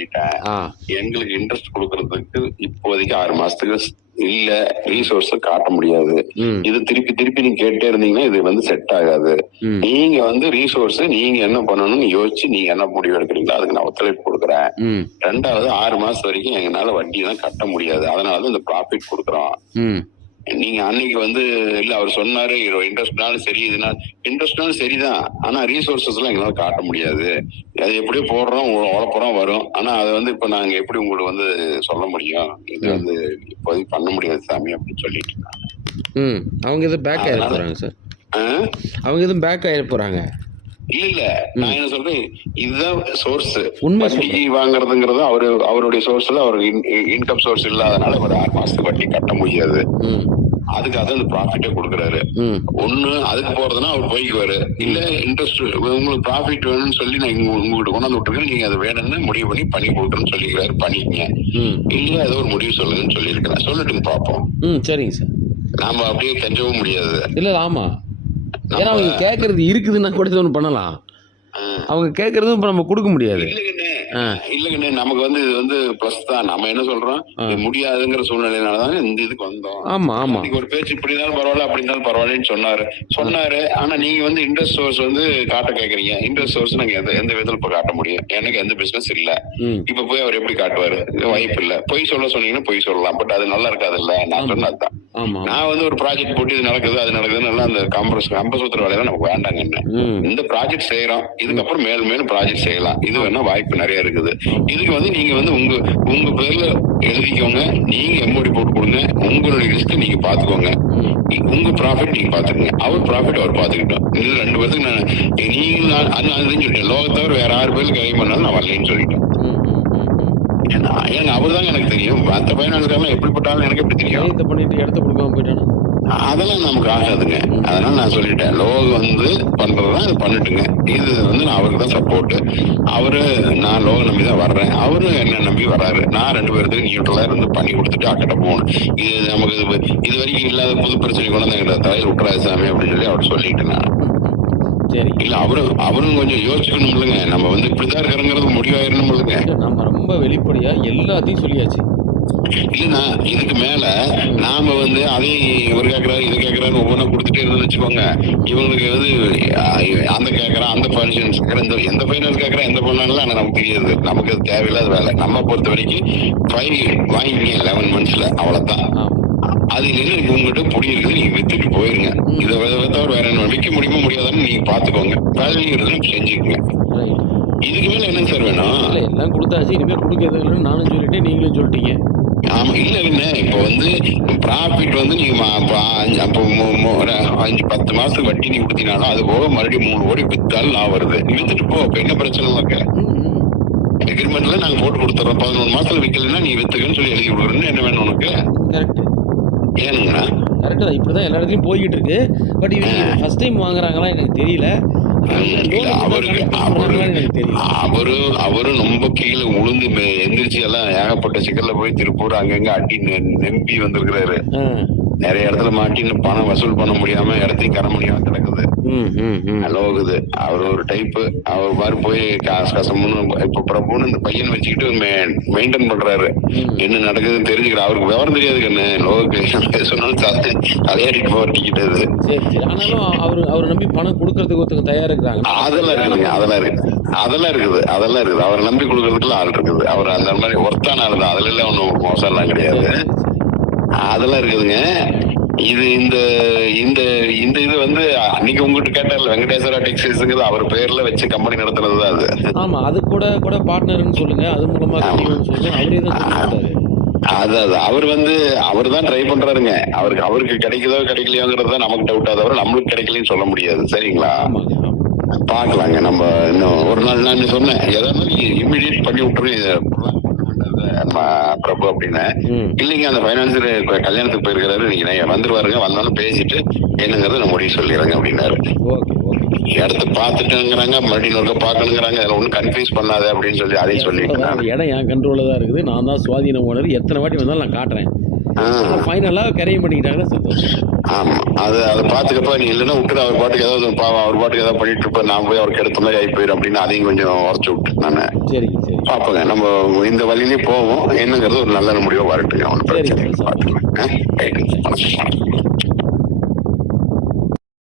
சொல்லிட்டேன். ஆ. எங்களுக்கு இன்ட்ரெஸ்ட் குடுக்கறதுக்கு இப்போதைக்கு 6 மாசத்துக்கு இல்ல ரிசோர்ஸ் காட்ட முடியாது. ம். இது திருப்பி திருப்பி நீங்க கேட்டே இருந்தீங்கன்னா இது வந்து செட் ஆகாது. ம். நீங்க வந்து ரிசோர்ஸ் நீங்க என்ன பண்ணணும்னு யோசிச்சு நீங்க என்ன முடிவு எடுக்கிறீங்களோ அதுக்கு நான் ஒத்துழைப்பு கொடுக்குறேன். ம். 2வது 6 மாசம் வரைக்கும் எங்களால வட்டி தான் கட்ட முடியாது. அதனால இந்த ப்ராஃபிட் கொடுக்குறோம். ம். நீங்க அன்னைக்கு வந்து இல்ல அவர் சொன்னாரு இன்ட்ரெஸ்ட்னாலும் சரி இதுனா இன்ட்ரெஸ்ட்னாலும் சரிதான். ஆனா ரீசோர்சஸ் எல்லாம் எங்களால காட்ட முடியாது. அது எப்படியோ போடுறோம் உழப்புறோம் வரும். ஆனா அதை வந்து இப்ப நாங்க எப்படி உங்களுக்கு வந்து சொல்ல முடியும்? இது வந்து இப்போதைக்கு பண்ண முடியாது சாமி அப்படின்னு சொல்லிட்டு இருந்தாங்க. அவங்க எதுவும் பேக் ஆயிட போறாங்க சார். அவங்க எதுவும் பேக் ஆயிட போறாங்க. இல்ல நான் என்ன சொல்றேன், இதுதான் சோர்ஸ். உண்மை வட்டி வாங்குறதுங்கிறது அவருடைய சோர்ஸ்ல அவருக்கு இன்கம் சோர்ஸ் இல்லாதனால ஒரு 6 மாசத்துக்கு வட்டி கட்ட முடியாது. அதுக்காக அந்த ப்ராஃபிட்டே கொடுக்குறாரு. ஒண்ணு அதுக்கு போறதுன்னா அவர் போய்க்குவாரு. இல்ல இன்ட்ரெஸ்ட் உங்களுக்கு ப்ராஃபிட் வேணும்னு சொல்லி நான் உங்ககிட்ட கொண்டாந்து விட்டுருக்கேன், நீங்க அதை வேணும்னு முடிவு பண்ணி கொடுக்குறேன்னு சொல்லிக்கிறாரு. பண்ணிக்கங்க. இல்லையா ஏதோ ஒரு முடிவு சொல்லுங்கன்னு சொல்லியிருக்கிறேன். சொல்லட்டுன்னு பார்ப்போம். சரிங்க சார். நாம அப்படியே கெஞ்சவும் முடியாது. இல்ல ஆமா, ஏன்னா அவங்க கேட்கறது இருக்குதுன்னா கூட ஒன்று பண்ணலாம். அவங்க கேட்கறதும் இப்ப நம்ம கொடுக்க முடியாது. இல்லங்கண்ணே நமக்கு வந்து இது வந்து பிளஸ் தான். நம்ம என்ன சொல்றோம், முடியாதுங்கிற சூழ்நிலையினாலதான் இந்த இதுக்கு வந்தோம். ஆமா ஆமா, ஒரு பேச்சு இப்படி இருந்தாலும் பரவாயில்ல அப்படி இருந்தாலும் பரவாயில்லன்னு சொன்னாரு. ஆனா நீங்க வந்து இன்ட்ரெஸ்ட் சோர்ஸ் வந்து காட்ட கேக்குறீங்க. இன்ட்ரெஸ்ட் சோர்ஸ் நாங்க எந்த விதத்துல இப்ப காட்ட முடியும்? எனக்கு எந்த பிசினஸ் இல்ல. இப்ப போய் அவர் எப்படி காட்டுவாரு? வாய்ப்பு இல்ல. பொய் சொன்னீங்கன்னா பொய் சொல்லலாம். பட் அது நல்லா இருக்காது இல்ல. நான் சொன்னதுதான். நான் வந்து ஒரு ப்ராஜெக்ட் போட்டு இது நடக்குது அது நடக்குதுன்னு அந்த கம்பசூத்திர வேலையெல்லாம் நமக்கு வேண்டாங்க. என்ன இந்த ப்ராஜெக்ட் செய்யறோம், இதுக்கப்புறம் மேலும் ப்ராஜெக்ட் செய்யலாம். இது வேணா வாய்ப்பு நிறைய இருக்குது. இதுக்கு வந்து நீங்க வந்து உங்க பேர்ல எழுதிக்கோங்க. நீங்க எம்ஓடி போட்டு கொடுங்க. உங்களுடைய ரிஸ்க் நீங்க பாத்துக்கோங்க. உங்க ப்ராஃபிட் நீங்க பாத்துக்கோங்க. அவர் ப்ராஃபிட் அவர் பாத்துக்கிட்டோம். இது 2 பேருக்கு நான் சொல்லிட்டேன். லோகத்தவர் வேற 6 பேருக்கு கை பண்ணாலும் நான் வரலன்னு சொல்லிட்டேன். ஏன்னா அவர் தாங்க எனக்கு தெரியும். மற்ற பைனான்ஸ்காரலாம் எப்படிப்பட்டாலும் எனக்கு எப்படி தெரியும்? பண்ணிட்டு இடத்த கொடுக்காம போயிட்டானா அதெல்லாம் நமக்கு ஆகாதுங்க. அதனால நான் சொல்லிட்டேன், லோகம் வந்து பண்றதுதான் அது பண்ணிட்டுங்க. இது வந்து நான் அவருக்கு தான் சப்போர்ட். நான் லோகம் நம்பி தான் வர்றேன். அவரு என்ன நம்பி வர்றாரு. நான் 2 பேருக்கு நியூட்ரலா இருந்து பண்ணி கொடுத்துட்டு அக்கட்ட போகணும். இது நமக்கு இது வரைக்கும் இல்லாத புது பிரச்சனை கொண்டு எங்க தலையில் விட்டுறாது சாமி அப்படின்னு சொல்லி அவர் சொல்லிட்டு நான் இல்ல அவரும் கொஞ்சம் யோசிக்கணும் இல்லைங்க. நம்ம வந்து இப்படிதான் இருக்கிறோங்கிறது முடிவாயிரணும் இல்லைங்க. நம்ம ரொம்ப வெளிப்படையா எல்லாத்தையும் சொல்லியாச்சு. இல்லன்னா இதுக்கு மேல நாம வந்து அதை இவர் கேட்கறாரு இது கேட்கறாரு ஒவ்வொன்றா கொடுத்துட்டே இருந்தோம்னு வச்சுக்கோங்க. இவங்களுக்கு வந்து அந்த கேட்கறான் அந்த பைனான்ஸ் கேட்கறான் எந்த பைனான்ஸ் கேட்கறான் எந்த பண்ணாலும் ஆனா நமக்கு தெரியாது. நமக்கு அது தேவையில்லாத வேலை. நம்ம பொறுத்த வரைக்கும் ஃபைல் வாங்கிங்க 11 monthsல அவ்வளவுதான். அது இல்லைன்னு உங்ககிட்ட பொடி இருக்குது, நீங்க வித்துட்டு போயிருங்க. இதை தவிர வேற என்ன விற்க முடியுமா முடியாதான்னு நீங்க பாத்துக்கோங்க. வேல்யூ இருக்குன்னு செஞ்சுக்கோங்க. இதுக்கு மேல என்ன சார் வேணும்? எல்லாம் கொடுத்தாச்சு, இனிமே கொடுக்கறது நானும் சொல்லிட்டேன், நீங்களும் சொல்லிட்டீங்க. ஆமா இல்ல இப்ப வந்து ப்ராஃபிட் வந்து நீங்க 5-10 மாசத்துக்கு வட்டி நீ கொடுத்தீங்கனாலும் அது போக மறுபடியும் 3 கோடி வித்தாலும் நான் வருது. நீ வித்துட்டு போ. இப்ப என்ன பிரச்சனை இருக்கு? எக்ரிமெண்ட்ல நாங்க போட்டு கொடுத்துறோம். 11 மாசத்துல விக்கலன்னா நீ வித்துக்கன்னு சொல்லி எழுதி கொடுக்குறேன்னு என்ன வேணும் உனக்கு? ஏனுங்கண்ணா கரெக்ட் தான். இப்படிதான் எல்லா இடத்துலயும் போய்கிட்டு இருக்கு. பட் இவங்க ஃபர்ஸ்ட் டைம் வாங்குறாங்களா எனக்கு தெரியல. அவரு ரொம்ப கீழே உளுந்து எந்திரிச்சு எல்லாம் ஏகப்பட்ட சிக்கல்ல போய் திருப்பூர் அங்கங்க அடி நம்பி வந்திருக்கிறாரு. நிறைய இடத்துல மாட்டி பணம் வசூல் பண்ண முடியாம இடத்தையும் கர முடியாம கிடக்குது. லோகுது. அவர் ஒரு டைப். அவர் மாதிரி போய் கசமுன்னு இப்ப பிரபுன்னு இந்த பையன் வச்சுக்கிட்டு மெயின்டைன் பண்றாரு. என்ன நடக்குதுன்னு தெரிஞ்சுக்கிற அவருக்கு விவரம் தெரியாது. கண்ணு லோகு சொன்னாலும் தலையாடிட்டு போட்டிக்கிட்டது. அவர் நம்பி பணம் கொடுக்கறதுக்கு ஒருத்தங்க தயாரா இருக்காங்க. அதெல்லாம் இருக்குதுங்க. அதெல்லாம் இருக்குது. அவரை நம்பி கொடுக்கறதுக்குலாம் ஆள் இருக்குது. அவர் அந்த மாதிரி ஒர்த்தான ஆள் தான். அதுல எல்லாம் ஒன்னும் மோசம் எல்லாம் கிடையாது. அதெல்லாம் இருக்குதுங்க. இது இந்த இது வந்து அன்னைக்கு உங்ககிட்ட கேட்டார்ல வெங்கடேஸ்வரா டெக்ஸ்டைல்ஸ்ங்கிறது அவர் பேர்ல வச்சு கம்பெனி நடத்துனதுதான் அது. ஆமா, அது கூட பார்ட்னர்னு சொல்லுங்க. அது மூலமா அவரே தான் அவர் தான் ட்ரை பண்றாருங்க. அவருக்கு கிடைக்குதோ கிடைக்கலையோங்கிறது நமக்கு டவுட். தவிர நம்மளுக்கு கிடைக்கலன்னு சொல்ல முடியாது. சரிங்களா? பாக்கலாங்க. நம்ம இன்னும் ஒரு நாள் நான் சொன்னேன் எதாவது இம்மிடியேட் பண்ணி விட்டுரு பிரபு அப்படின்னு. இல்லைங்க அந்த பைனான்சியர் கல்யாணத்துக்கு போயிருக்கிறாரு, நீங்க வந்துருவாருங்க, வந்தாலும் பேசிட்டு என்னங்கிறத நான் முடிவு சொல்லிடுறேங்க அப்படின்னாரு. இடத்த பாத்துட்டுங்கிறாங்க, மறுபடியும் ஒருக்க பாக்கணுங்கிறாங்க. அதில் ஒன்றும் கன்ஃபியூஸ் பண்ணாத அப்படின்னு சொல்லி அதையும் சொல்லிட்டு இடம் என் கண்ட்ரோல்ல தான் இருக்குது. நான் தான் சுவாதீன ஓனர். எத்தனை வாட்டி வந்தாலும் நான் காட்டுறேன். ஃபைனலா கரையும் பண்ணிக்கிட்டாங்கன்னா சந்தோஷம். ஆமா, அதை பாத்துக்கப்ப நீ இல்லைன்னா விட்டுரு. அவர் பாட்டுக்கு ஏதாவது பாவம் அவர் பாட்டுக்கு ஏதாவது பண்ணிட்டு இருப்பாரு. நான் போய் அவருக்கு எடுத்த மாதிரி ஆகி போயிடும் அப்படின்னு அதையும் கொஞ்சம் உரைச்சு விட்டு நானு பாப்போங்க, நம்ம இந்த வழியிலே போவோம். என்னங்கிறது ஒரு நல்ல முடிவா வரட்டுங்க. அவனு சரிங்க பிரச்சனை சார். பாத்துக்கலாம்.